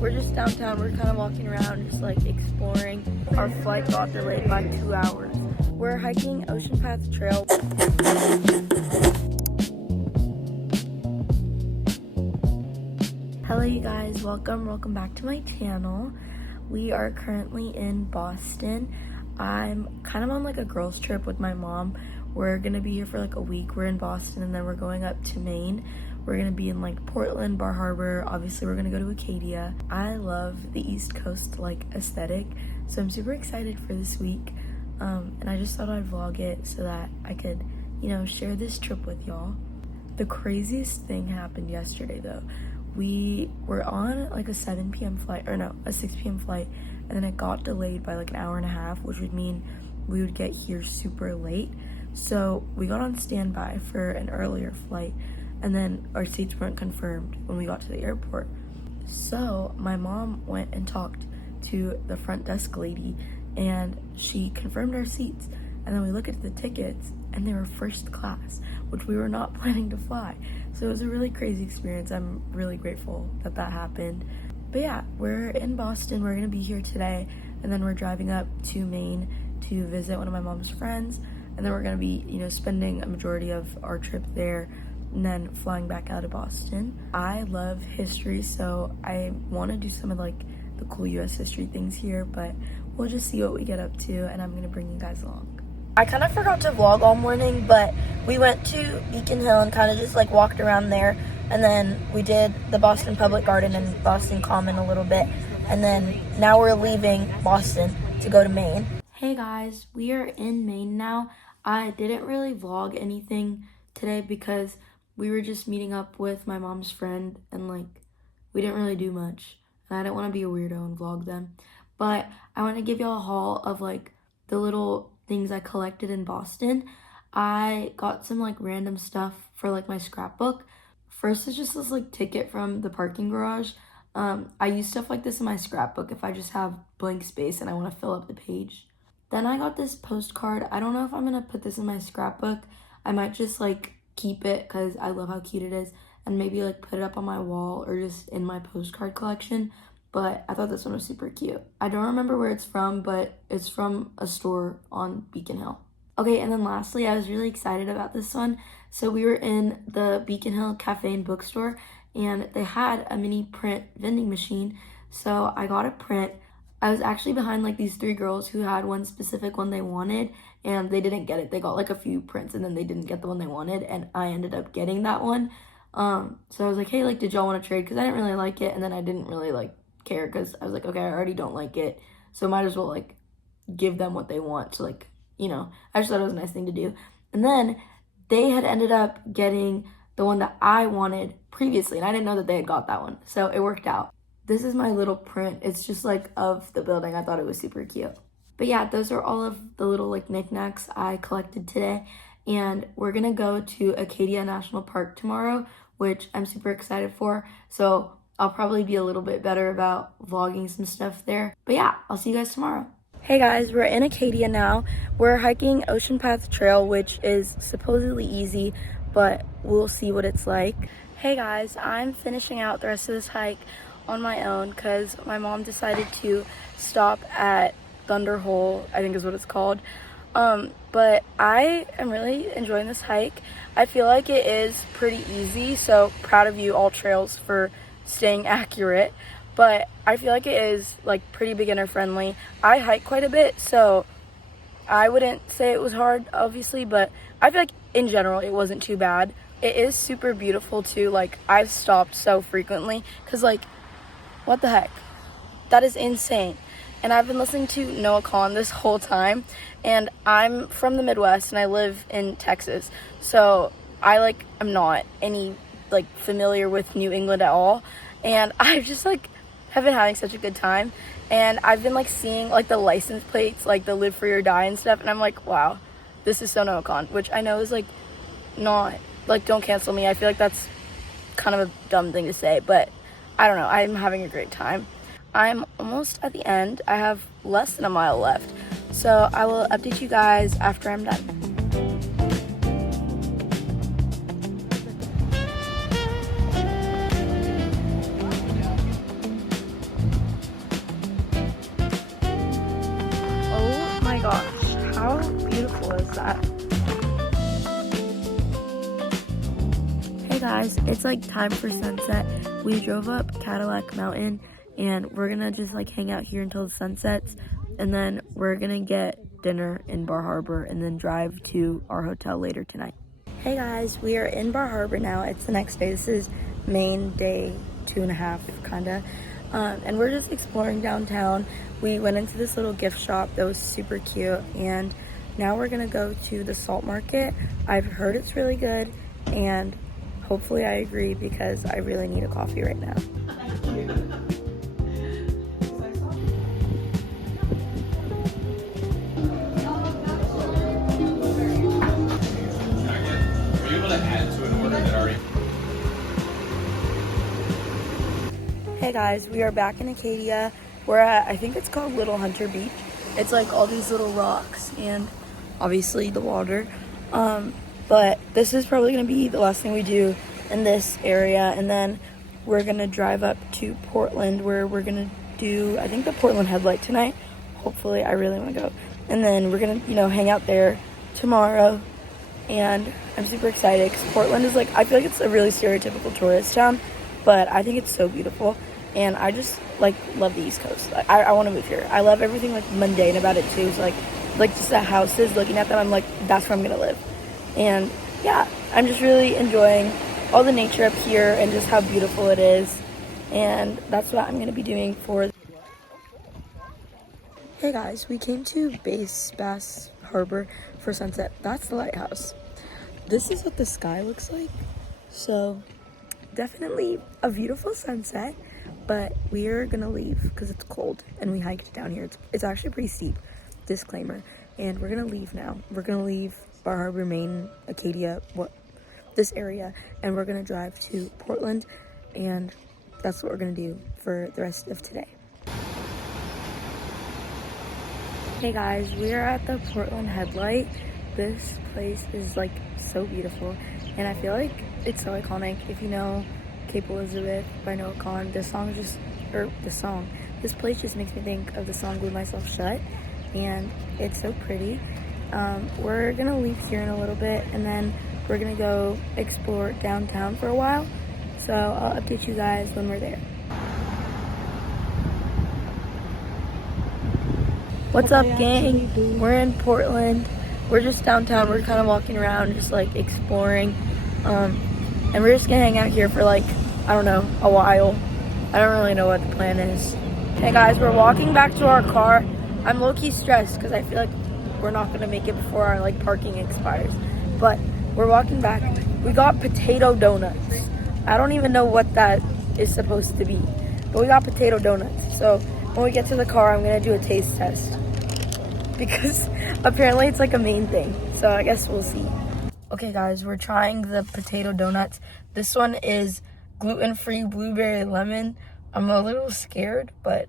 We're just downtown. We're kind of walking around, just like exploring. Our flight got delayed by 2 hours. We're hiking Ocean Path Trail. Hello you guys, welcome back to my channel. We are currently in Boston. I'm kind of on like a girls trip with my mom. We're gonna be here for like a week. We're in Boston and then we're going up to Maine. We're gonna be in like Portland, Bar Harbor. Obviously we're gonna go to Acadia. I love the East Coast like aesthetic, so I'm super excited for this week. And I just thought I'd vlog it so that I could, you know, share this trip with y'all. The craziest thing happened yesterday though. We were on like a 7 p.m. flight, or no, a 6 p.m. flight, and then it got delayed by like an hour and a half, which would mean we would get here super late. So we got on standby for an earlier flight, and then our seats weren't confirmed when we got to the airport. So my mom went and talked to the front desk lady, and she confirmed our seats. And then we looked at the tickets, and they were first class, which we were not planning to fly. So it was a really crazy experience. I'm really grateful that that happened. But yeah, we're in Boston. We're gonna be here today, and then we're driving up to Maine to visit one of my mom's friends. And then we're gonna be, you know, spending a majority of our trip there and then flying back out of Boston. I love history, so I wanna do some of like the cool US history things here, but we'll just see what we get up to, and I'm gonna bring you guys along. I kind of forgot to vlog all morning, but we went to Beacon Hill and kind of just like walked around there, and then we did the Boston Public Garden and Boston Common a little bit, and then now we're leaving Boston to go to Maine. Hey guys, we are in Maine now. I didn't really vlog anything today because we were just meeting up with my mom's friend, and like we didn't really do much, and I didn't want to be a weirdo and vlog them. But I want to give y'all a haul of like the little things I collected in Boston. I got some like random stuff for like my scrapbook. First is just this like ticket from the parking garage. I use stuff like this in my scrapbook if I just have blank space and I want to fill up the page. Then I got this postcard. I don't know if I'm gonna put this in my scrapbook. I might just like keep it because I love how cute it is, and maybe like put it up on my wall or just in my postcard collection. But I thought this one was super cute. I don't remember where it's from, but it's from a store on Beacon Hill. Okay, and then lastly, I was really excited about this one. So we were in the Beacon Hill Cafe and Bookstore, and they had a mini print vending machine. So I got a print. I was actually behind like these 3 girls who had one specific one they wanted, and they didn't get it. They got like a few prints, and then they didn't get the one they wanted, and I ended up getting that one. So I was like, hey, like, did y'all want to trade? Because I didn't really like it, and then I didn't really like care because I was like, okay, I already don't like it, so might as well like give them what they want. So like, you know, I just thought it was a nice thing to do. And then they had ended up getting the one that I wanted previously, and I didn't know that they had got that one, so it worked out. This is my little print. It's just like of the building. I thought it was super cute. But yeah, those are all of the little like knickknacks I collected today, and we're gonna go to Acadia National Park tomorrow, which I'm super excited for. So I'll probably be a little bit better about vlogging some stuff there. But yeah, I'll see you guys tomorrow. Hey guys, we're in Acadia now. We're hiking Ocean Path Trail, which is supposedly easy, but we'll see what it's like. Hey guys, I'm finishing out the rest of this hike on my own because my mom decided to stop at Thunder Hole, I think is what it's called. But I am really enjoying this hike. I feel like it is pretty easy, so proud of you all trails for staying accurate, but I feel like it is like pretty beginner friendly. I hike quite a bit, so I wouldn't say it was hard obviously, but I feel like in general it wasn't too bad. It is super beautiful too. Like I've stopped so frequently because like what the heck, that is insane. And I've been listening to Noah Kahan this whole time, and I'm from the Midwest and I live in Texas, so I like I'm not any like familiar with New England at all, and I just like have been having such a good time. And I've been like seeing like the license plates, like the live free or die and stuff, and I'm like, wow, this is so Noah Kahan, which I know is like not like, don't cancel me. I feel like that's kind of a dumb thing to say, but I don't know, I'm having a great time. I'm almost at the end. I have less than a mile left, so I will update you guys after I'm done. guys, it's like time for sunset. We drove up Cadillac Mountain and we're gonna just like hang out here until the sun sets, and then we're gonna get dinner in Bar Harbor and then drive to our hotel later tonight. Hey guys, we are in Bar Harbor now. It's the next day. This is main day 2.5 kinda. And we're just exploring downtown. We went into this little gift shop that was super cute, and now we're gonna go to the Salt Market. I've heard it's really good, and hopefully I agree because I really need a coffee right now. Hey guys, we are back in Acadia. We're at, I think it's called Little Hunter Beach. It's like all these little rocks and obviously the water. But this is probably gonna be the last thing we do in this area, and then we're gonna drive up to Portland where we're gonna do, I think, the Portland Headlight tonight. Hopefully, I really wanna go. And then we're gonna, hang out there tomorrow. And I'm super excited because Portland is like, I feel like it's a really stereotypical tourist town, but I think it's so beautiful. And I just love the East Coast. I want to move here. I love everything mundane about it too. So like just the houses, looking at them, I'm like, that's where I'm gonna live. And yeah, I'm just really enjoying all the nature up here and just how beautiful it is. And that's what I'm gonna be doing for. Hey guys, we came to Bass Harbor for sunset. That's the lighthouse. This is what the sky looks like. So definitely a beautiful sunset. But we're gonna leave because it's cold and we hiked down here. It's actually pretty steep, disclaimer. And we're gonna leave now. We're gonna leave Bar Harbor, Maine, Acadia, this area, and we're gonna drive to Portland, and that's what we're gonna do for the rest of today. Hey guys, we are at the Portland Headlight. This place is so beautiful, and I feel like it's so iconic. If you know Cape Elizabeth by Noah Kahan, this place just makes me think of the song Glue Myself Shut, and it's so pretty. We're gonna leave here in a little bit, and then we're gonna go explore downtown for a while, so I'll update you guys when we're there. What's up, gang? We're in Portland. We're just downtown. We're kind of walking around, just exploring, and we're just gonna hang out here for I don't know, a while. I don't really know what the plan is. Hey guys, we're walking back to our car. I'm low-key stressed because I feel like we're not gonna make it before our parking expires. But we're walking back. We got potato donuts. I don't even know what that is supposed to be, but we got potato donuts. So when we get to the car, I'm gonna do a taste test because apparently it's a main thing. So I guess we'll see. Okay guys, we're trying the potato donuts. This one is gluten-free blueberry lemon. I'm a little scared, but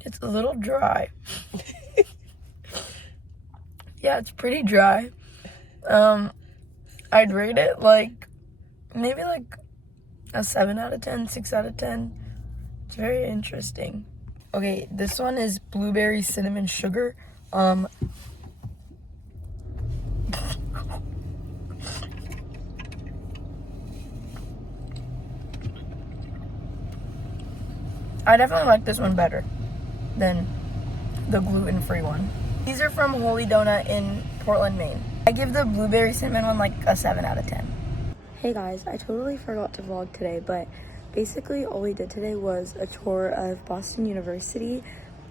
it's a little dry. Yeah, it's pretty dry. I'd rate it maybe a 7 out of 10, 6 out of 10. It's very interesting. Okay, this one is blueberry cinnamon sugar. I definitely like this one better than the gluten-free one. These are from Holy Donut in Portland, Maine. I give the blueberry cinnamon one a 7 out of 10. Hey guys, I totally forgot to vlog today, but basically all we did today was a tour of Boston University.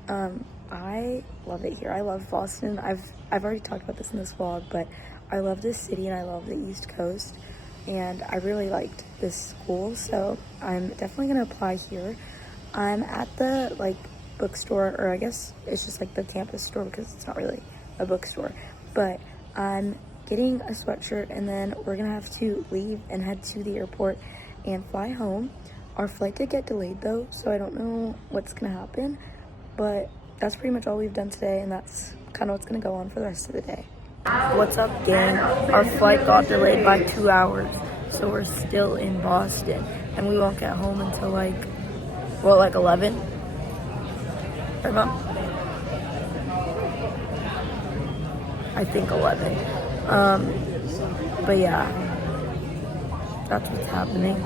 I love it here. I love Boston. I've already talked about this in this vlog, but I love this city and I love the East Coast, and I really liked this school, so I'm definitely gonna apply here. I'm at the bookstore, or I guess it's just the campus store because it's not really a bookstore, but I'm getting a sweatshirt, and then we're gonna have to leave and head to the airport and fly home. Our flight did get delayed though, so I don't know what's gonna happen, but that's pretty much all we've done today, and that's kind of what's gonna go on for the rest of the day. What's up, gang? Our flight got delayed by 2 hours, so we're still in Boston, and we won't get home until What, like 11? Right, Mom? I think 11. But yeah, that's what's happening.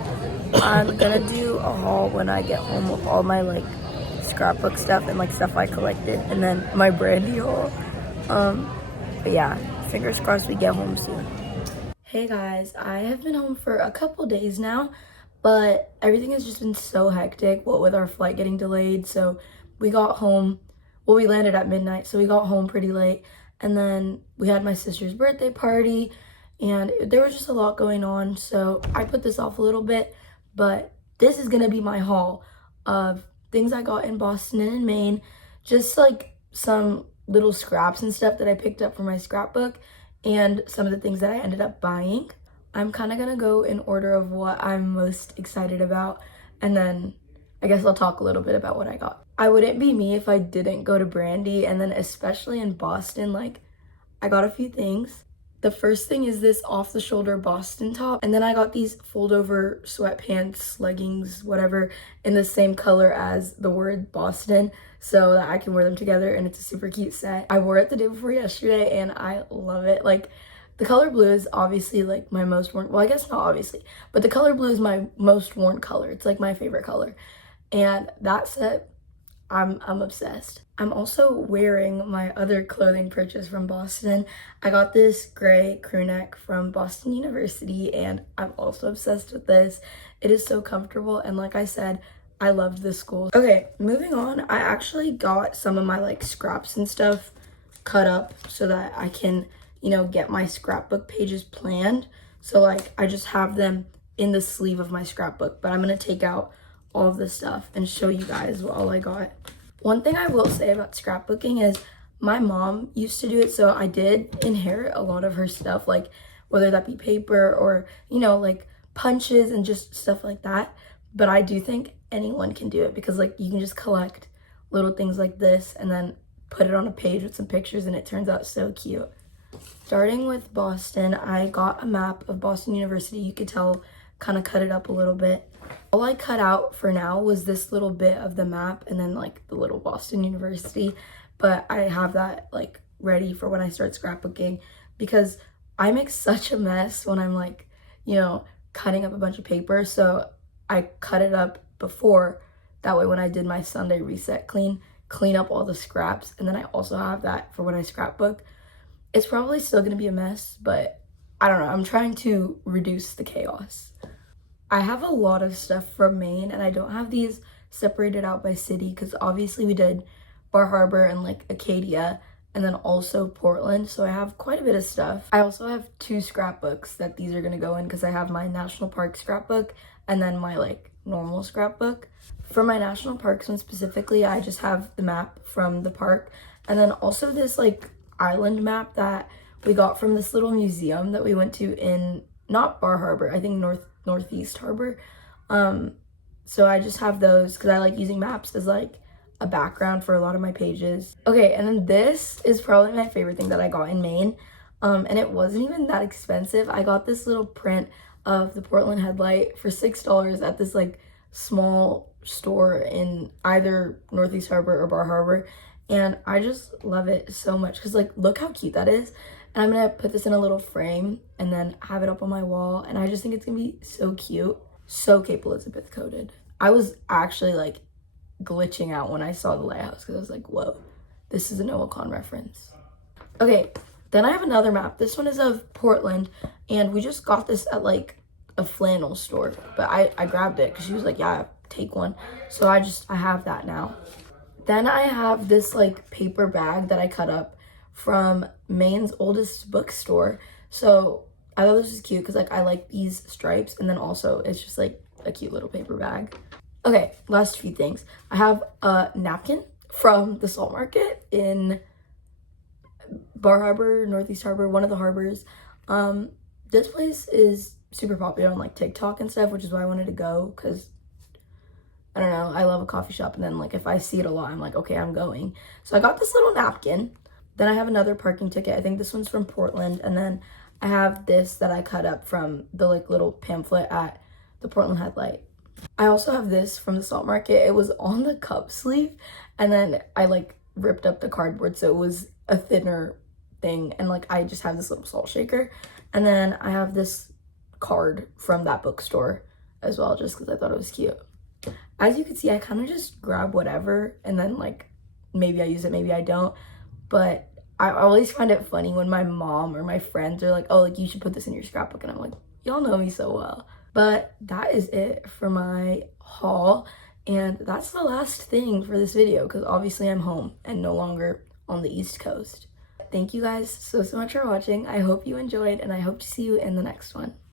I'm gonna do a haul when I get home with all my like scrapbook stuff and like stuff I collected, and then my brandy haul. But yeah, fingers crossed we get home soon. Hey guys, I have been home for a couple days now, but everything has just been so hectic, what with our flight getting delayed. So we got home, well, we landed at midnight, so we got home pretty late. And then we had my sister's birthday party, and there was just a lot going on. So I put this off a little bit, but this is gonna be my haul of things I got in Boston and in Maine, just like some little scraps and stuff that I picked up for my scrapbook, and some of the things that I ended up buying. I'm kind of gonna go in order of what I'm most excited about, and then I guess I'll talk a little bit about what I got. I wouldn't be me if I didn't go to Brandy, and then especially in Boston, like I got a few things. The first thing is this off-the-shoulder Boston top, and then I got these fold-over sweatpants, leggings, whatever, in the same color as the word Boston, so that I can wear them together, and it's a super cute set. I wore it the day before yesterday, and I love it. Like, the color blue is obviously like my most worn, well, I guess not obviously, but the color blue is my most worn color. It's like my favorite color, and that set, I'm obsessed. I'm also wearing my other clothing purchase from Boston. I got this gray crew neck from Boston University, and I'm also obsessed with this. It is so comfortable, and like I said, I loved this school. Okay, moving on, I actually got some of my like scraps and stuff cut up so that I can, you know, get my scrapbook pages planned. So like I just have them in the sleeve of my scrapbook, but I'm gonna take out all of this stuff and show you guys what all I got. One thing I will say about scrapbooking is my mom used to do it, so I did inherit a lot of her stuff, like whether that be paper or, you know, like punches and just stuff like that. But I do think anyone can do it, because like you can just collect little things like this and then put it on a page with some pictures, and it turns out so cute. Starting with Boston, I got a map of Boston University. You could tell, kind of cut it up a little bit. All I cut out for now was this little bit of the map and then like the little Boston University, but I have that like ready for when I start scrapbooking, because I make such a mess when I'm like, you know, cutting up a bunch of paper. So I cut it up before, that way when I did my Sunday reset clean up all the scraps, and then I also have that for when I scrapbook. It's probably still gonna be a mess, but I don't know, I'm trying to reduce the chaos. I have a lot of stuff from Maine, and I don't have these separated out by city, because obviously we did Bar Harbor and like Acadia, and then also Portland, so I have quite a bit of stuff. I also have 2 scrapbooks that these are gonna go in, because I have my national park scrapbook and then my like normal scrapbook. For my national parks one specifically, I just have the map from the park, and then also this like island map that we got from this little museum that we went to in, not Bar Harbor, I think Northeast Harbor. So I just have those because I like using maps as like a background for a lot of my pages. Okay, and then this is probably my favorite thing that I got in Maine, and it wasn't even that expensive. I got this little print of the Portland headlight for $6 at this like small store in either Northeast Harbor or Bar Harbor, and I just love it so much because like look how cute that is. And I'm gonna put this in a little frame and then have it up on my wall, and I just think it's gonna be so cute. So Cape Elizabeth coded. I was actually like glitching out when I saw the lighthouse, because I was like, whoa, this is a Noah Kahan reference. Okay, then I have another map. This one is of Portland, and we just got this at like a flannel store, but I grabbed it because she was like, yeah, take one. So I have that now. Then I have this like paper bag that I cut up from Maine's oldest bookstore. So I thought this was cute because like I like these stripes, and then also it's just like a cute little paper bag. Okay, last few things. I have a napkin from the Salt Market in Bar Harbor, Northeast Harbor, one of the harbors. This place is super popular on like TikTok and stuff, which is why I wanted to go, because I don't know, I love a coffee shop, and then like if I see it a lot, I'm like, okay, I'm going. So I got this little napkin. Then I have another parking ticket. I think this one's from Portland, and then I have this that I cut up from the like little pamphlet at the Portland Headlight. I also have this from the Salt Market. It was on the cup sleeve, and then I like ripped up the cardboard so it was a thinner thing, and like I just have this little salt shaker. And then I have this card from that bookstore as well, just because I thought it was cute. As you can see, I kind of just grab whatever and then like maybe I use it, maybe I don't. But I always find it funny when my mom or my friends are like, oh, like you should put this in your scrapbook. And I'm like, y'all know me so well. But that is it for my haul. And that's the last thing for this video because obviously I'm home and no longer on the East Coast. Thank you guys so much for watching. I hope you enjoyed and I hope to see you in the next one.